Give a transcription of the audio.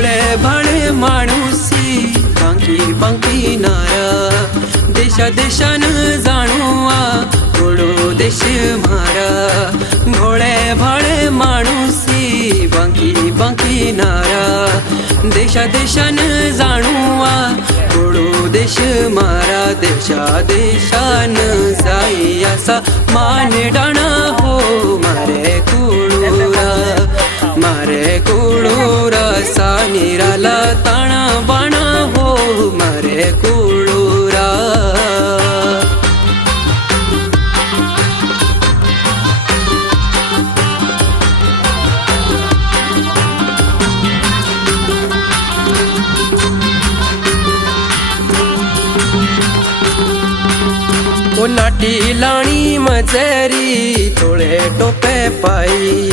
भोळे भाळे माणूसी बांकी बांकी नारा देशा देशान जाणुआ गोडो देश मारा भोळे भाळे माणूसी बांकी बांकी नारा देशा देशान जाणुआ गोडो देश मारा देशा देशान जाई असा मानडाणा हो मारे कुळूरा सानिराला ताणा बाणा हो मारे कुळूरा ओ नाटी लाणी मजेरी तोळे टोपे पाई